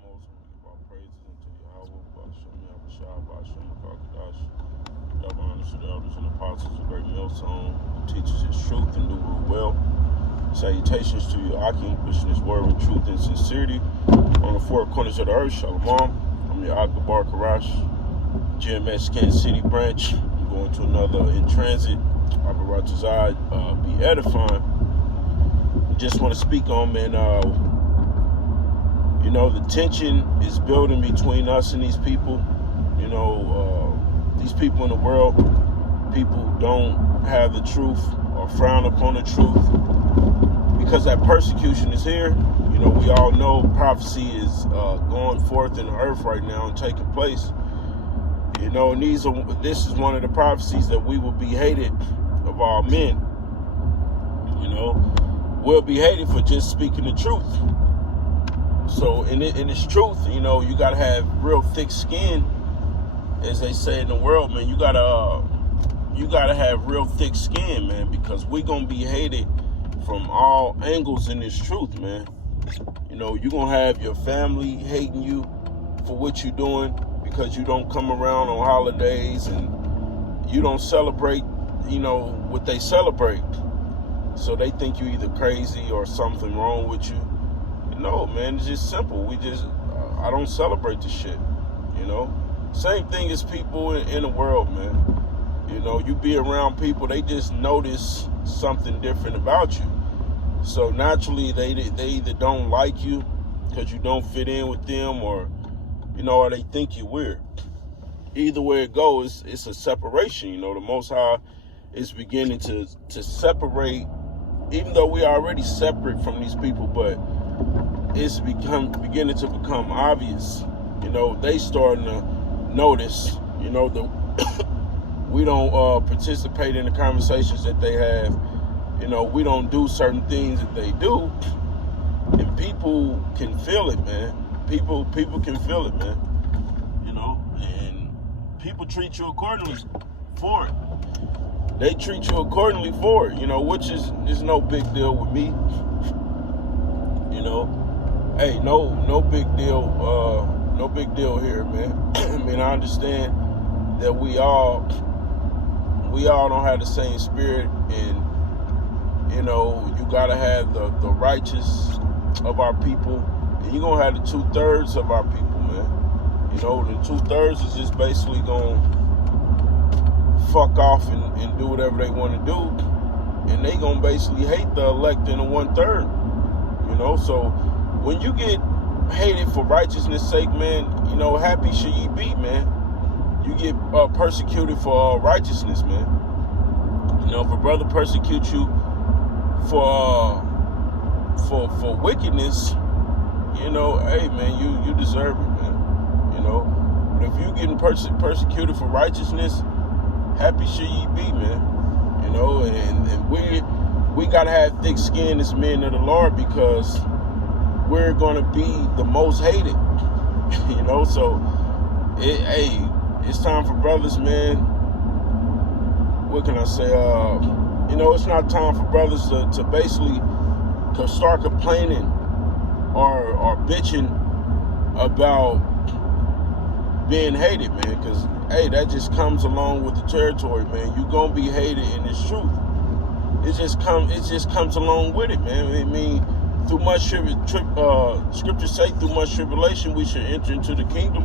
foremost, we give our praises unto Yahweh, Bashem Yahushua, Bashem Kakadash. Double honors to the elders and apostles, a great millstone who teaches his truth and do rule well. Salutations to you, Akim, pushing his word with truth and sincerity on the four corners of the earth. Shalom. I'm your Akbar Karash, GMS Kansas City branch. I'm going to another in transit. Abaratazad, be edifying. I just want to speak on, man, the tension is building between us and these people. These people in the world, people don't have the truth or frown upon the truth because that persecution is here. We all know prophecy is going forth in the earth right now and taking place. And this is one of the prophecies that we will be hated of all men. We'll be hated for just speaking the truth. So in its truth, you got to have real thick skin, as they say in the world, man. You gotta have real thick skin, man, because we're gonna be hated from all angles in this truth, man. You're gonna have your family hating you for what you're doing because you don't come around on holidays and you don't celebrate, what they celebrate. So they think you either crazy or something wrong with you. No, man, it's just simple. I don't celebrate the shit, Same thing as people in the world, man. You be around people, they just notice something different about you. So naturally, they either don't like you because you don't fit in with them or they think you're weird. Either way it goes, it's a separation. The Most High is beginning to separate, even though we are already separate from these people, but it's beginning to become obvious. They starting to notice, we don't participate in the conversations that they have. We don't do certain things that they do, and people can feel it, man. People can feel it, man. And people treat you accordingly for it. They treat you accordingly for it, which is no big deal with me. Hey, no big deal. No big deal here, man. I mean, I understand that we all don't have the same spirit, and you gotta have the righteous of our people, and you're gonna have the 2/3 of our people, man. The 2/3 is just basically gonna fuck off and do whatever they want to do, and they gonna basically hate the elect in the 1/3. So when you get hated for righteousness' sake, man, happy should ye be, man. You get persecuted for righteousness, man. If a brother persecutes you for wickedness, hey, man, you deserve it, man. But if you getting persecuted for righteousness, happy should ye be, man. And we gotta have thick skin as men of the Lord because we're gonna be the most hated. So it's time for brothers, man. What can I say? It's not time for brothers to basically start complaining or bitching about being hated, man. Because hey, that just comes along with the territory, man. You're gonna be hated in this truth. It just comes along with it, man. I mean, through much scriptures say through much tribulation we should enter into the kingdom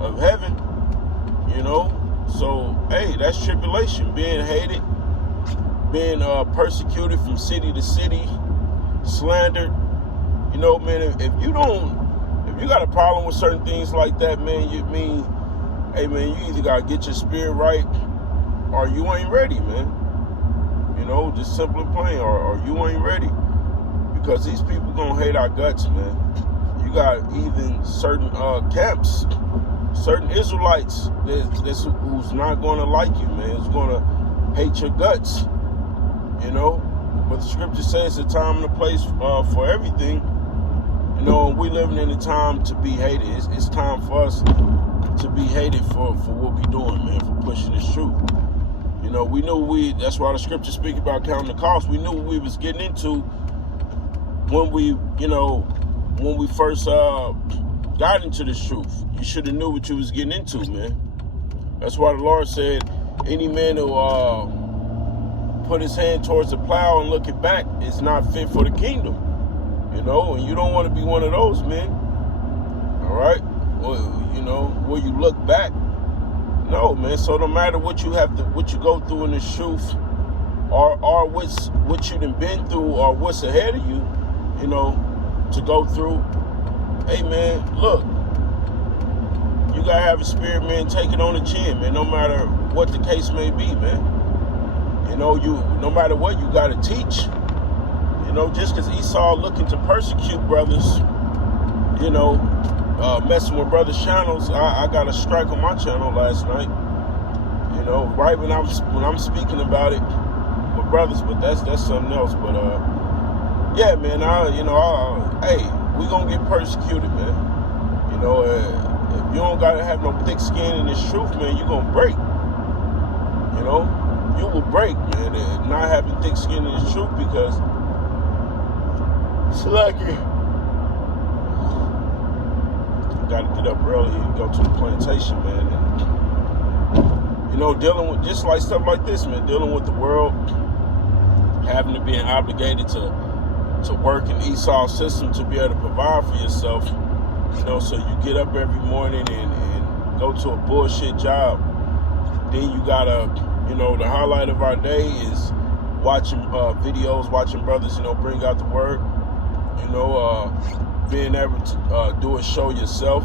of heaven. So hey, that's tribulation, being hated, being persecuted from city to city, slandered. Man, if you got a problem with certain things like that, man, hey, man, you either gotta get your spirit right or you ain't ready, man. Just simple and plain, or you ain't ready. Because these people gonna hate our guts, man. You got even certain camps, certain Israelites that's who's not gonna like you, man. It's gonna hate your guts, But the scripture says it's a time and a place for everything, And we living in a time to be hated. It's time for us to be hated for what we doing, man, for pushing this truth. We knew that's why the scripture speak about counting the cost. We knew what we was getting into when we first got into this truth. You should have knew what you was getting into, man. That's why the Lord said, any man who put his hand towards the plow and looking back is not fit for the kingdom. You know, and you don't want to be one of those men. All right? Well, you know, will you look back? No, man. So no matter what you go through in this truth, or what you done been through, or what's ahead of you, you know, to go through. Hey, man, look, you gotta have a spirit, man. Take it on the chin, man. No matter what the case may be, man. You know, no matter what, you gotta teach. You know, just because Esau looking to persecute brothers, you know, messing with brothers' channels. I got a strike on my channel last night. You know, right when I'm speaking about it with brothers, but that's something else. But yeah, man, hey, we gonna get persecuted, man. You know, if you don't gotta have no thick skin in this truth, man, you gonna break. You know, you will break, man. Not having thick skin in this truth, because it's like you gotta get up early and go to the plantation, man. And, you know, dealing with just like stuff like this, man, dealing with the world, having to be obligated to work in Esau's system to be able to provide for yourself. You know, so you get up every morning and go to a bullshit job. Then you gotta, you know, the highlight of our day is watching videos, watching brothers, you know, bring out the word. You know, being able to do a show yourself.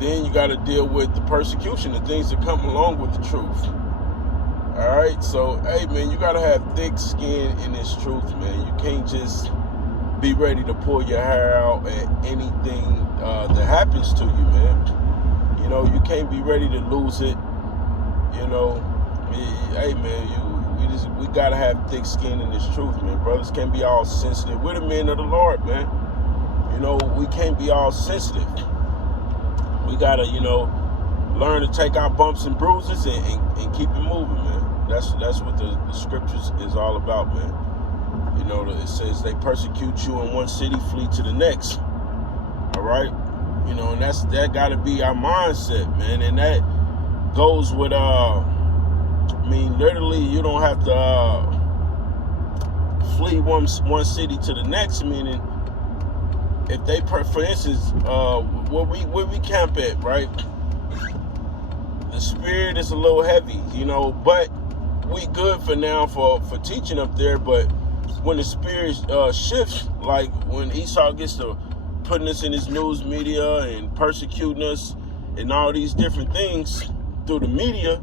Then you gotta deal with the persecution, the things that come along with the truth. All right, so hey, man, you gotta have thick skin in this truth, man. You can't just be ready to pull your hair out at anything that happens to you, man. You know, you can't be ready to lose it. You know, hey, man, we gotta have thick skin in this truth, man. Brothers can't be all sensitive. We're the men of the Lord, man. You know, we can't be all sensitive. We gotta, you know, learn to take our bumps and bruises and keep it moving, man. That's what the scriptures is all about, man. You know, it says they persecute you in one city, flee to the next. All right? You know, and that got to be our mindset, man. And that goes with, literally, you don't have to flee one city to the next, meaning if they, for instance, where we camp at, right? The spirit is a little heavy, you know, but we good for now for teaching up there. But when the spirit shifts, like when Esau gets to putting us in his news media and persecuting us and all these different things through the media,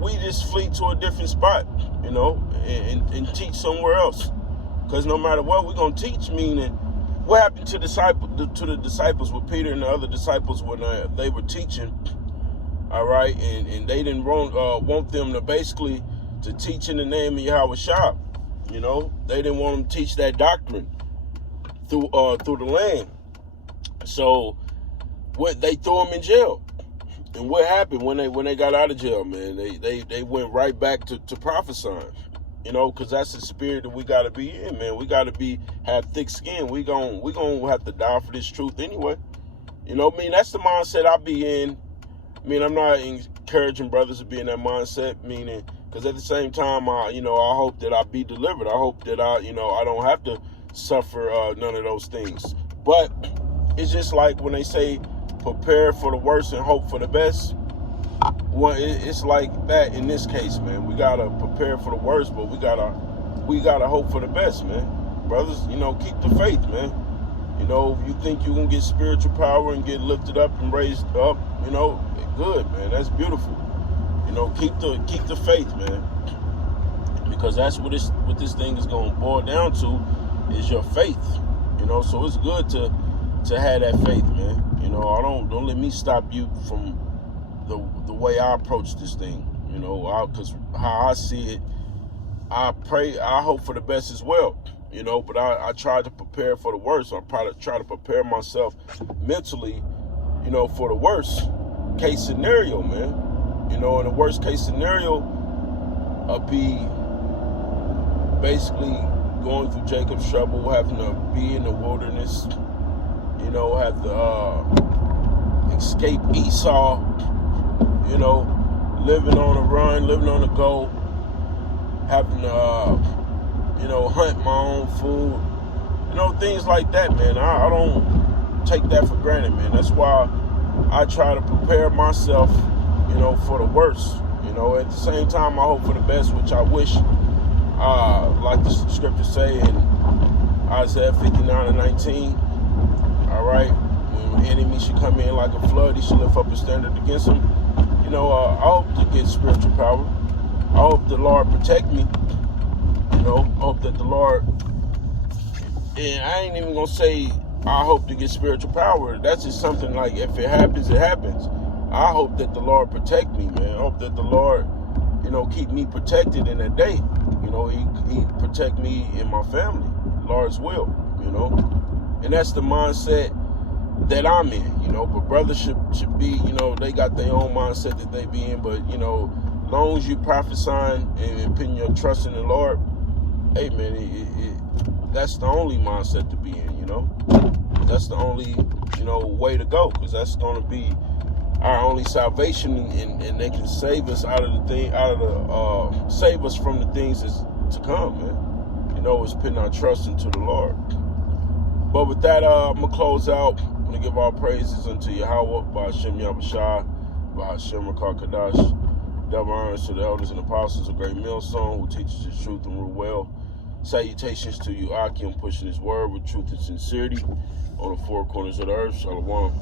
we just flee to a different spot, you know, and teach somewhere else. Because no matter what, we're going to teach, meaning what happened to the disciples with Peter and the other disciples when they were teaching, all right, and they didn't want them to basically to teach in the name of Yahweh Shah. You know, they didn't want them to teach that doctrine through the land. So they threw them in jail. And what happened when they got out of jail, man? They went right back to prophesying. You know, because that's the spirit that we got to be in, man. We got to have thick skin. We gonna have to die for this truth anyway. You know, that's the mindset I be in. I'm not encouraging brothers to be in that mindset, meaning, because at the same time, I hope that I be delivered. I hope that I don't have to suffer none of those things. But it's just like when they say prepare for the worst and hope for the best. Well, it's like that in this case, man. We gotta prepare for the worst, but we gotta hope for the best, man. Brothers, keep the faith, man. If you think you're gonna get spiritual power and get lifted up and raised up, good, man. That's beautiful. Keep the faith, man. Because that's what this thing is gonna boil down to, is your faith. So it's good to have that faith, man. Don't let me stop you from the way I approach this thing. Because how I see it, I pray, I hope for the best as well. But I try to prepare for the worst. I probably try to prepare myself mentally, for the worst case scenario, man. And the worst case scenario I'll be basically going through Jacob's trouble, having to be in the wilderness, you know, have to escape Esau, you know, living on the run, living on the go, having to, you know, hunt my own food, you know, things like that, man. I don't take that for granted, man. That's why I try to prepare myself, you know, for the worst. You know, at the same time, I hope for the best, which I wish, like the scriptures say in Isaiah 59:19, all right, when the enemy should come in like a flood, he should lift up a standard against him. You know, I hope to get spiritual power. I hope the Lord protect me. You know, I hope that the Lord, and I ain't even gonna say I hope to get spiritual power. That's just something like, if it happens, it happens. I hope that the Lord protect me, man. I hope that the Lord, you know, keep me protected in that day. You know, he protect me and my family. Lord's will, you know. And that's the mindset that I'm in, you know. But brothers should be, you know, they got their own mindset that they be in. But, you know, as long as you prophesying and putting your trust in the Lord, hey, man, that's the only mindset to be in, you know. That's the only, you know, way to go, because that's going to be our only salvation, and they can save us out of the thing, save us from the things that's to come, man. You know, it's putting our trust into the Lord. But with that, I'm gonna close out. I'm gonna give all praises unto Yahweh, by Hashem Yahushua, by Hashem Rakakadash. Double honors to the elders and apostles of Great Millstone, who teaches the truth and rule well. Salutations to you, Akim, pushing his word with truth and sincerity on the four corners of the earth. Shalom.